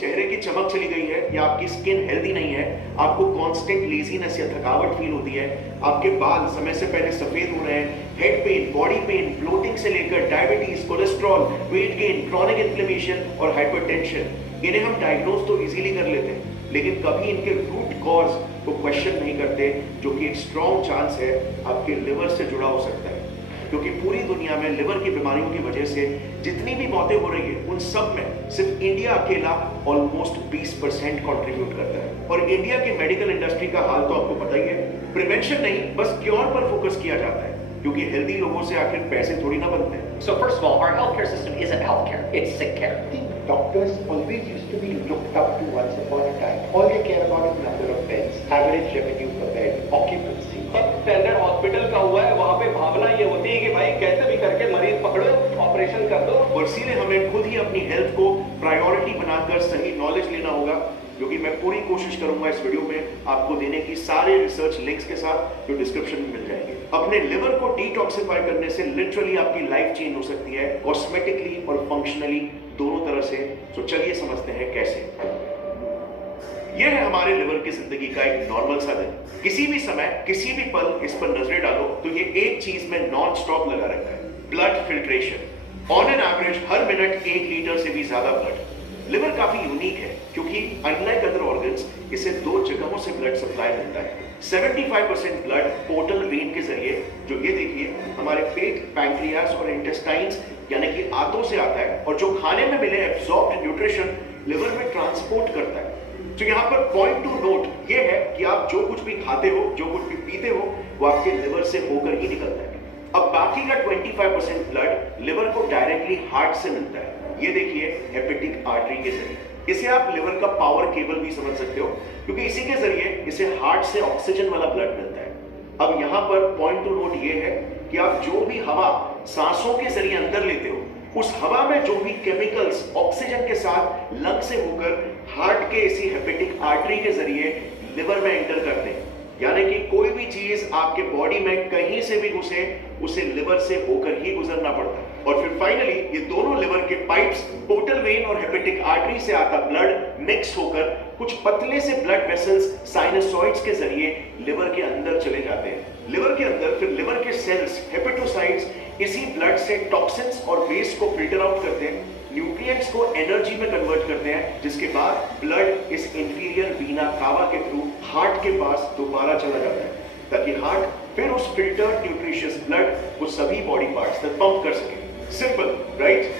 चेहरे की चमक चली गई है या आपकी स्किन हेल्दी नहीं है, आपको कांस्टेंट लेजीनेस या थकावट फील होती है, आपके बाल समय से पहले सफेद हो रहे हैं, head pain, body pain, bloating से लेकर diabetes, cholesterol, weight gain, chronic inflammation और हाइपरटेंशन, इन्हें हम डायग्नोज तो इजीली कर लेते हैं, लेकिन कभी इनके रूट कॉज को क्वेश्चन नहीं करते, जो कि एक स्ट्रॉन्ग चांस है आपके लिवर से जुड़ा हो सकता है। क्योंकि पूरी दुनिया में लिवर की बीमारियों की वजह से जितनी भी मौतें हो रही है, उन सब में सिर्फ इंडिया अकेला ऑलमोस्ट 20% कंट्रीब्यूट करता है। और इंडिया की मेडिकल इंडस्ट्री का हाल तो आपको पता ही है, प्रिवेंशन नहीं बस क्योर पर फोकस किया जाता है, क्योंकि हेल्दी लोगों से आखिर पैसे थोड़ी ना बनते हैं। So first of all, our healthcare system isn't healthcare, it's sick care. I think doctors always used to be looked up to once upon a time. All they care about is number of beds, average revenue per bed, occupancy. सब standard hospital का हुआ है, वहाँ पे भावना ये होती है कि भाई कैसे भी करके मरीज पकड़ो, ऑपरेशन कर दो। और इसीलिए हमें खुद ही अपनी हेल्थ को प्रायोरिटी बनाकर सही नॉलेज लेना होगा, क्योंकि मैं पूरी कोशिश करूंगा इस वीडियो में आपको देने की सारे रिसर्च लिंक्स के साथ, जो डिस्क्रिप्शन में मिल जाएंगे। अपने लिवर को डिटॉक्सिफाई करने से लिटरली आपकी लाइफ चेंज हो सकती है, कॉस्मेटिकली और फंक्शनली दोनों तरह से। तो चलिए समझते हैं कैसे। यह है हमारे लिवर की जिंदगी का एक नॉर्मल सा दिन। किसी भी समय, किसी भी पल इस पर नजरें डालो तो ये एक चीज में नॉन स्टॉप लगा रहता है, blood filtration. On an average her minute 1 litre से भी ज्यादा ब्लड। लिवर काफी यूनिक है, क्योंकि अनलाइक अदर ऑर्गन्स इसे 2 जगहों से ब्लड सप्लाई मिलता है। 75% ब्लड पोर्टल वेन के जरिए, जो ये देखिए हमारे पेट, पैंक्रियास और इंटेस्टाइन्स यानी कि आंतों से आता है, और जो खाने में मिले एब्सॉर्ब्ड न्यूट्रिशन लिवर में ट्रांसपोर्ट करता है। तो यहाँ पर पॉइंट टू नोट ये है कि आप जो कुछ भी खाते हो, जो कुछ भी पीते हो, वो आपके लिवर से होकर ही निकलता है। अब बाकी का 25% ब्लड लिवर को डायरेक्टली हार्ट से मिलता है। ये देखिए हेपेटिक आर्टरी के जरिए। इसे आप लिवर का पावर केबल भी समझ सकते हो, क्योंकि इसी के जरिए इसे हार्ट से ऑक्सीजन वाला ब्लड मिलता है। अब यहाँ पर पॉइंट टू नोट ये है कि आप जो भी हवा सांसों के जरिए अंदर लेते हो, उस हवा में जो भी केमिकल्स ऑक्सीजन के साथ लंग से होकर हार्ट के इसी हेपेटिक आर्टरी के जरिए लिवर में एंटर करते हैं। यानी कि कोई भी चीज आपके बॉडी में कहीं से भी घुसे, उसे लिवर से होकर ही गुजरना पड़ता है। और फिर फाइनली ये दोनों लिवर के पाइप्स, पोर्टल वेन और हेपेटिक आर्टरी से आता ब्लड मिक्स होकर कुछ पतले से ब्लड वेसल्स, साइनसॉइड्स के जरिए लिवर के अंदर चले जाते हैं। लिवर के अंदर फिर लिवर के सेल्स, हेपेटोसाइट्स, इसी ब्लड से टॉक्सिन्स और वेस्ट को फिल्टर आउट करते हैं, न्यूट्रिएंट्स को एनर्जी में कन्वर्ट करते हैं, जिसके बाद ब्लड इस इंफीरियर वीना कावा के थ्रू हार्ट के पास दोबारा चला जाता है, ताकि हार्ट फिर उस फिल्टर्ड न्यूट्रिशियस ब्लड को सभी बॉडी पार्ट्स तक पंप कर सके। Simple, right?